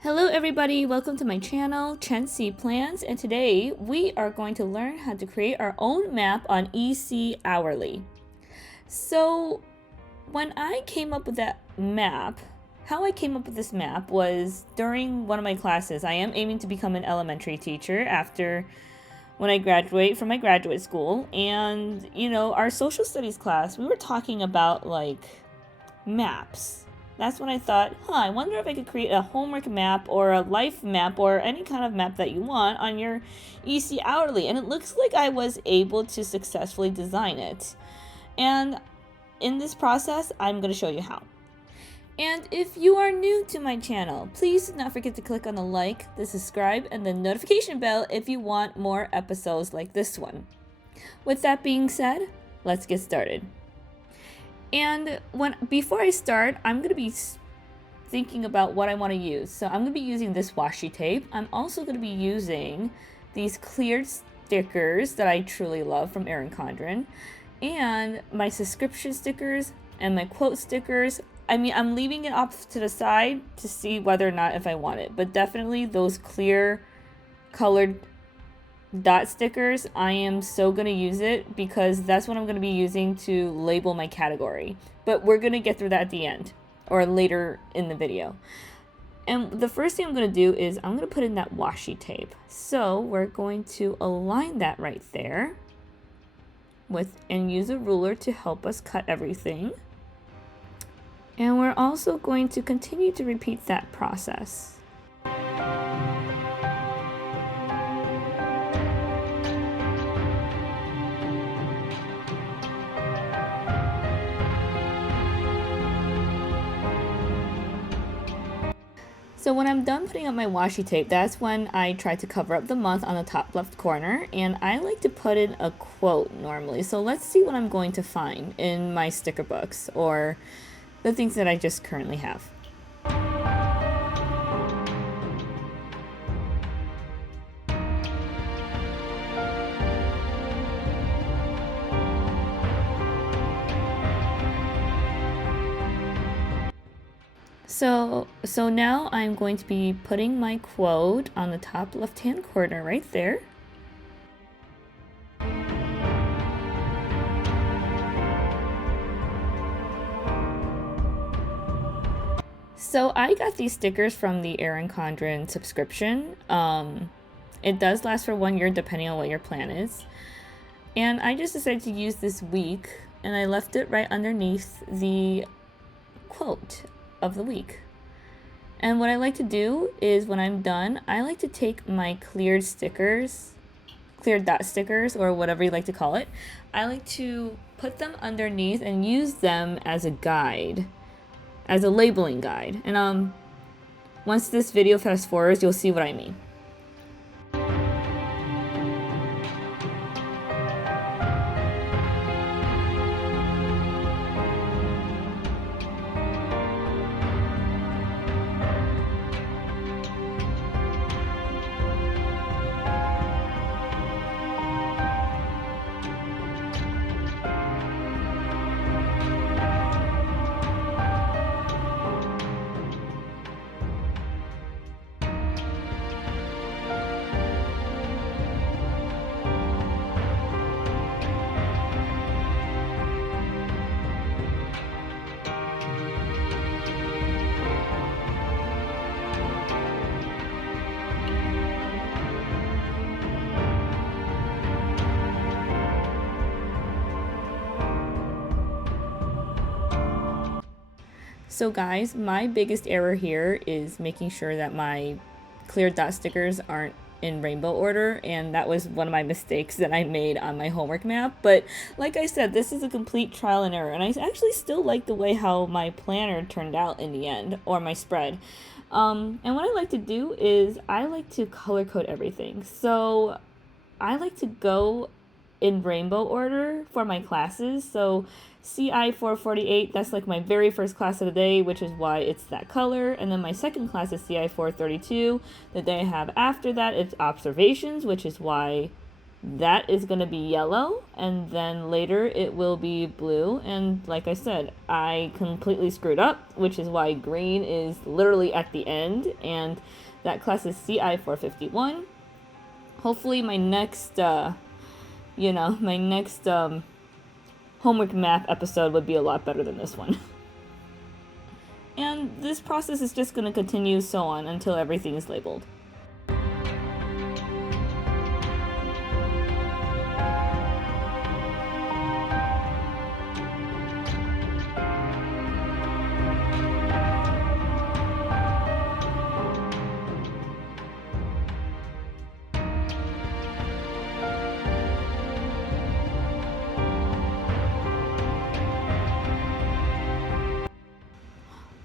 Hello everybody, welcome to my channel, Chen.C Plans, and today we are going to learn how to create our own map on EC Hourly. So when I came up with that map, how I came up with this map was during one of my classes. I am aiming to become an elementary teacher when I graduate from my graduate school, and our social studies class, we were talking about maps. That's when I thought, I wonder if I could create a homework map or a life map or any kind of map that you want on your EC Hourly. And it looks like I was able to successfully design it. And in this process, I'm going to show you how. And if you are new to my channel, please do not forget to click on the like, the subscribe, and the notification bell if you want more episodes like this one. With that being said, let's get started. And before I start, I'm going to be thinking about what I want to use. So I'm going to be using this washi tape. I'm also going to be using these cleared stickers that I truly love from Erin Condren, and my subscription stickers and my quote stickers. I'm leaving it off to the side to see whether or not if I want it, but definitely those clear colored dot stickers, I am so going to use it because that's what I'm going to be using to label my category. But we're going to get through that at the end or later in the video. And the first thing I'm going to do is I'm going to put in that washi tape. So we're going to align that right there and use a ruler to help us cut everything. And we're also going to continue to repeat that process. So when I'm done putting up my washi tape, that's when I try to cover up the month on the top left corner, and I like to put in a quote normally. So let's see what I'm going to find in my sticker books or the things that I just currently have. So now I'm going to be putting my quote on the top left-hand corner right there. So I got these stickers from the Erin Condren subscription. It does last for 1 year depending on what your plan is. And I just decided to use this week, and I left it right underneath the quote of the week. And what I like to do is when I'm done, I like to take my cleared dot stickers, or whatever you like to call it. I like to put them underneath and use them as a guide, as a labeling guide. And once this video fast forwards, you'll see what I mean. So guys, my biggest error here is making sure that my clear dot stickers aren't in rainbow order, and that was one of my mistakes that I made on my homework map. But like I said, this is a complete trial and error, and I actually still like the way how my planner turned out in the end, or my spread. And what I like to do is I like to color code everything. So I like to go in rainbow order for my classes. So CI 448, that's like my very first class of the day, which is why it's that color. And then my second class is CI 432. The day I have after that, it's observations, which is why that is going to be yellow, and then later it will be blue. And like I said, I completely screwed up, which is why green is literally at the end, and that class is CI 451. Hopefully my next homework map episode would be a lot better than this one. And this process is just going to continue so on until everything is labeled.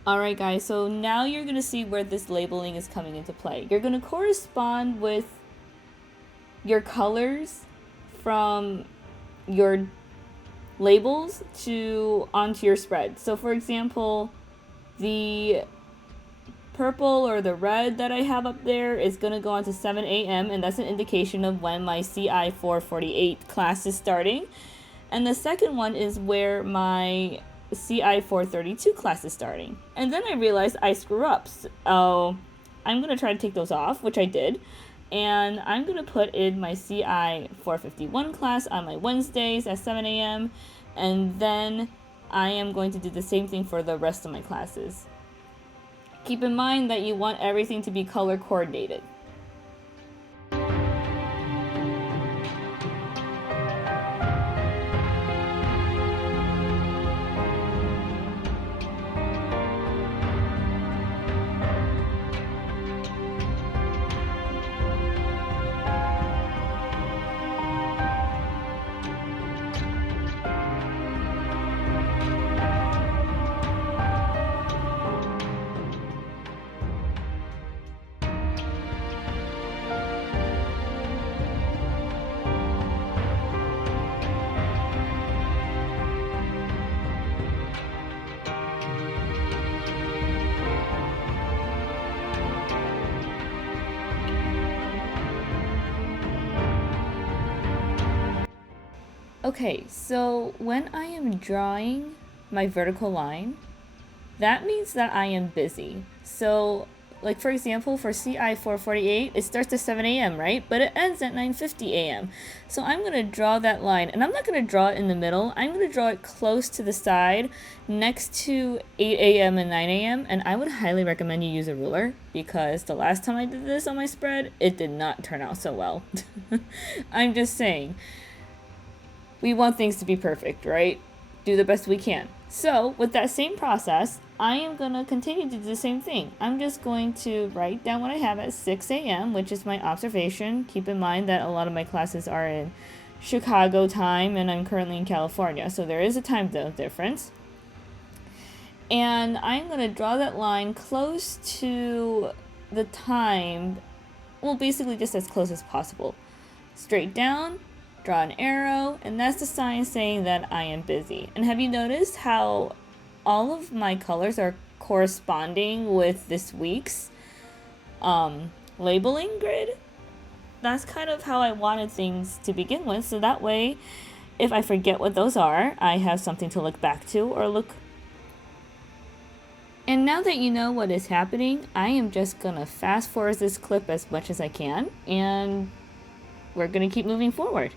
Alright guys, so now you're going to see where this labeling is coming into play. You're going to correspond with your colors from your labels onto your spread. So for example, the purple or the red that I have up there is going to go on to 7 a.m. and that's an indication of when my CI 448 class is starting. And the second one is where my CI 432 class is starting. And then I realized I screw up. So I'm going to try to take those off, which I did. And I'm going to put in my CI 451 class on my Wednesdays at 7 a.m. And then I am going to do the same thing for the rest of my classes. Keep in mind that you want everything to be color coordinated. Okay, so when I am drawing my vertical line, that means that I am busy. So, like for example, for CI 448, it starts at 7 a.m., right? But it ends at 9:50 a.m. So I'm going to draw that line, and I'm not going to draw it in the middle. I'm going to draw it close to the side next to 8 a.m. and 9 a.m. And I would highly recommend you use a ruler, because the last time I did this on my spread, it did not turn out so well. I'm just saying. We want things to be perfect, right? Do the best we can. So with that same process, I am going to continue to do the same thing. I'm just going to write down what I have at 6 a.m., which is my observation. Keep in mind that a lot of my classes are in Chicago time, and I'm currently in California, so there is a time zone difference. And I'm going to draw that line close to the time, well, basically just as close as possible. Straight down, draw an arrow, and that's the sign saying that I am busy. And have you noticed how all of my colors are corresponding with this week's labeling grid? That's kind of how I wanted things to begin with, so that way, if I forget what those are, I have something to look back to or look. And now that you know what is happening, I am just gonna fast forward this clip as much as I can, and we're gonna keep moving forward.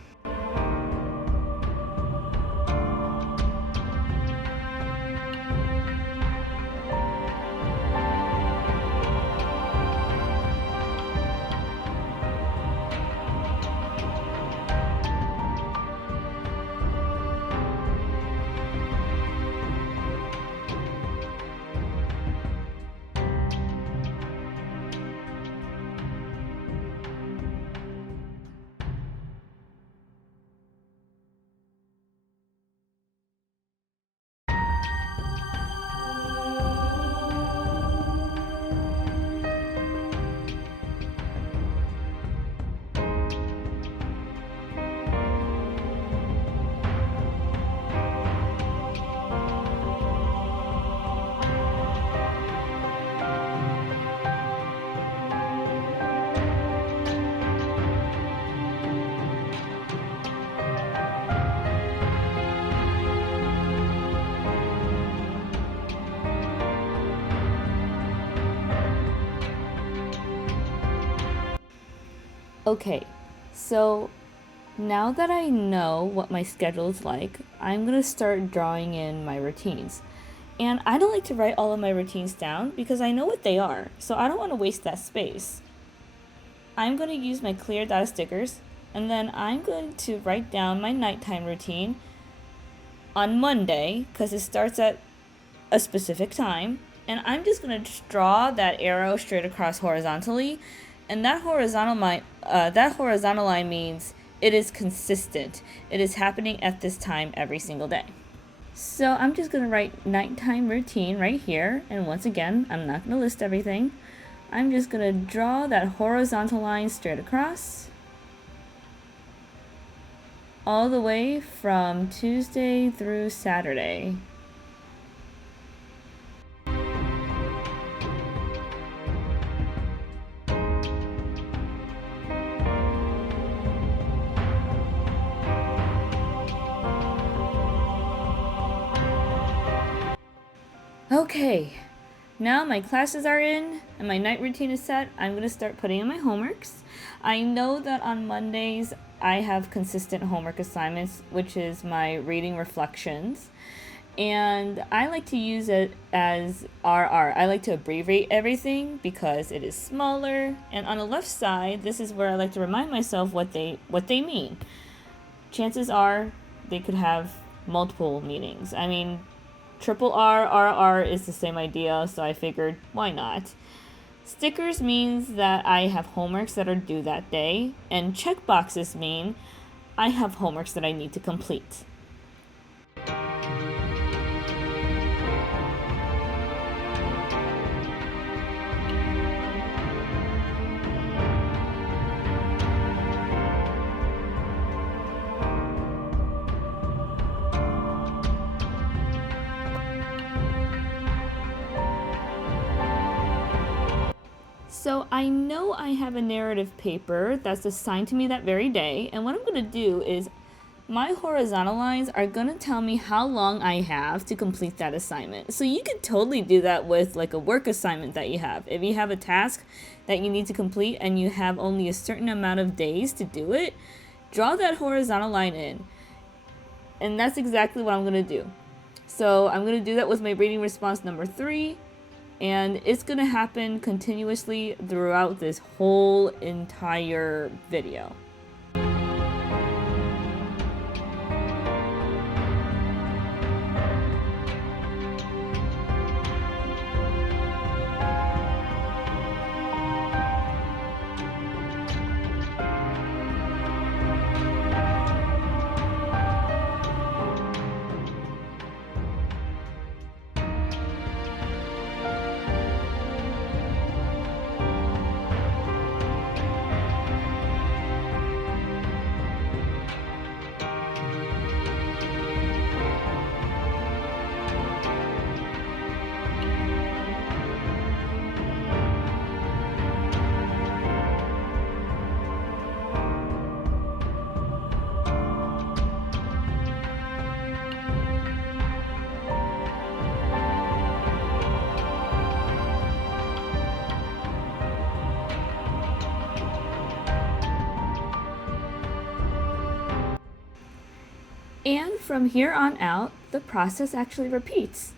Okay, so now that I know what my schedule is like, I'm gonna start drawing in my routines. And I don't like to write all of my routines down because I know what they are, so I don't want to waste that space. I'm going to use my clear data stickers, and then I'm going to write down my nighttime routine on Monday because it starts at a specific time. And I'm just going to draw that arrow straight across horizontally, and that horizontal line means it is consistent. It is happening at this time every single day. So I'm just going to write nighttime routine right here. And once again, I'm not going to list everything. I'm just going to draw that horizontal line straight across all the way from Tuesday through Saturday. Okay, now my classes are in and my night routine is set. I'm going to start putting in my homeworks. I know that on Mondays I have consistent homework assignments, which is my reading reflections. And I like to use it as RR. I like to abbreviate everything because it is smaller. And on the left side, this is where I like to remind myself what they mean. Chances are they could have multiple meanings. I mean, triple RR is the same idea, so I figured, why not? Stickers means that I have homeworks that are due that day, and checkboxes mean I have homeworks that I need to complete. So I know I have a narrative paper that's assigned to me that very day, and what I'm going to do is my horizontal lines are going to tell me how long I have to complete that assignment. So you could totally do that with like a work assignment that you have. If you have a task that you need to complete and you have only a certain amount of days to do it, draw that horizontal line in. And that's exactly what I'm going to do. So I'm going to do that with my reading response number 3. And it's going to happen continuously throughout this whole entire video. And from here on out, the process actually repeats.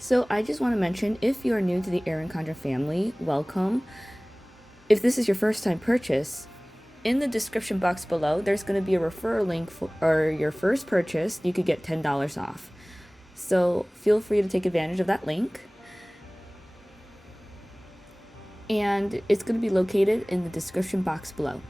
So I just want to mention, if you are new to the Erin Condren family, welcome. If this is your first time purchase, in the description box below, there's going to be a referral link for your first purchase. You could get $10 off. So feel free to take advantage of that link. and it's going to be located in the description box below.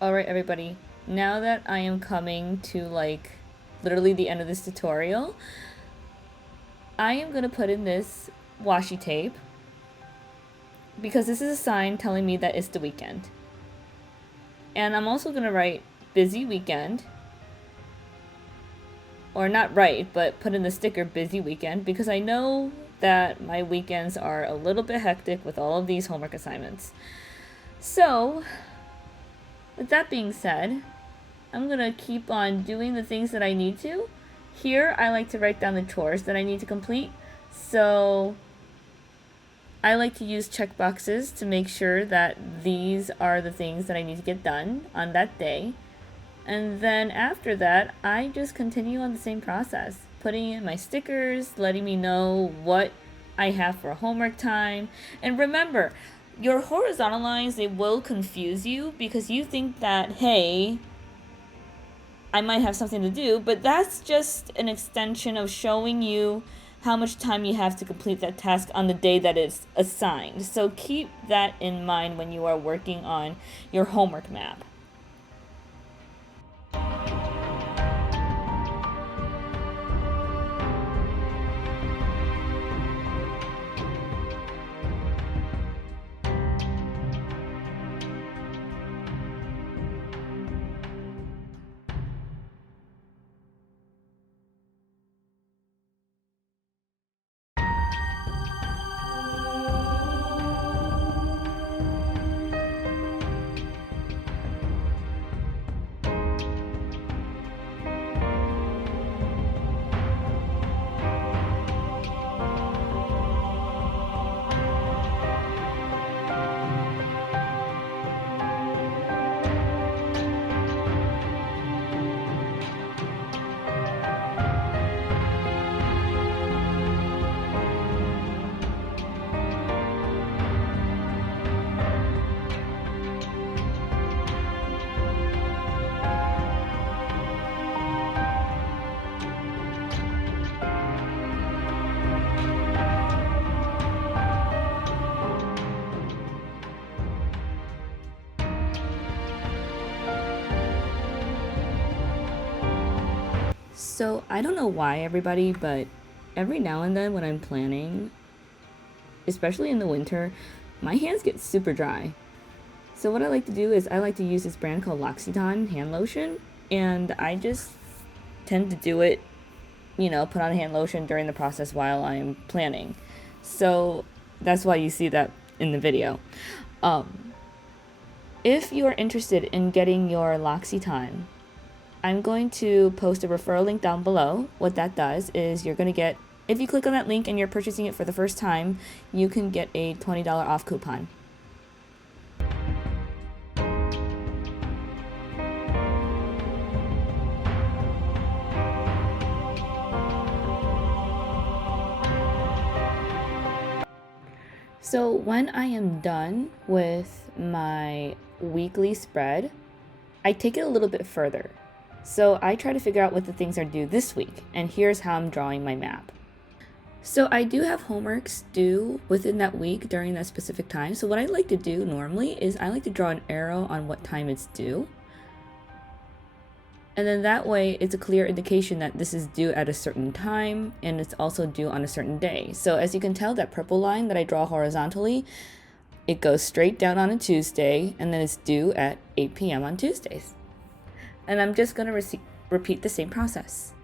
Alright everybody, now that I am coming to like literally the end of this tutorial, I am going to put in this washi tape because this is a sign telling me that it's the weekend. And I'm also going to write busy weekend, or not write, but put in the sticker busy weekend, because I know that my weekends are a little bit hectic with all of these homework assignments. So with that being said, I'm going to keep on doing the things that I need to. Here, I like to write down the chores that I need to complete. So I like to use checkboxes to make sure that these are the things that I need to get done on that day. And then after that, I just continue on the same process, putting in my stickers, letting me know what I have for homework time. And remember, your horizontal lines, they will confuse you because you think that, hey, I might have something to do, but that's just an extension of showing you how much time you have to complete that task on the day that it's assigned. So keep that in mind when you are working on your homework map. So I don't know why, everybody, but every now and then when I'm planning, especially in the winter, my hands get super dry. So what I like to do is I like to use this brand called Loccitan'e Hand Lotion, and I just tend to do it put on hand lotion during the process while I'm planning. So that's why you see that in the video. If you are interested in getting your Loccitan'e, I'm going to post a referral link down below. What that does is you're going to get, if you click on that link and you're purchasing it for the first time, you can get a $20 off coupon. So when I am done with my weekly spread, I take it a little bit further. So I try to figure out what the things are due this week, and here's how I'm drawing my map. So I do have homeworks due within that week during that specific time. So what I like to do normally is I like to draw an arrow on what time it's due. And then that way it's a clear indication that this is due at a certain time and it's also due on a certain day. So as you can tell, that purple line that I draw horizontally, it goes straight down on a Tuesday and then it's due at 8 p.m. on Tuesdays. And I'm just going to repeat the same process.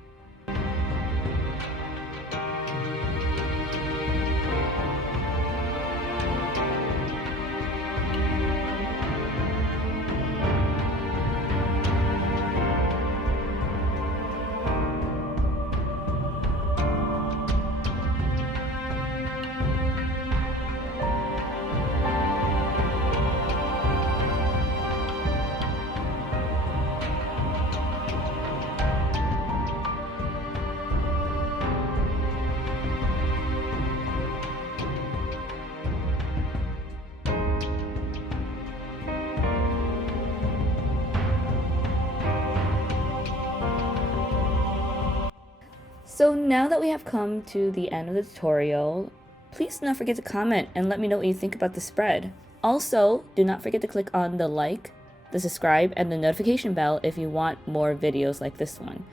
So now that we have come to the end of the tutorial, please do not forget to comment and let me know what you think about the spread. Also, do not forget to click on the like, the subscribe, and the notification bell if you want more videos like this one.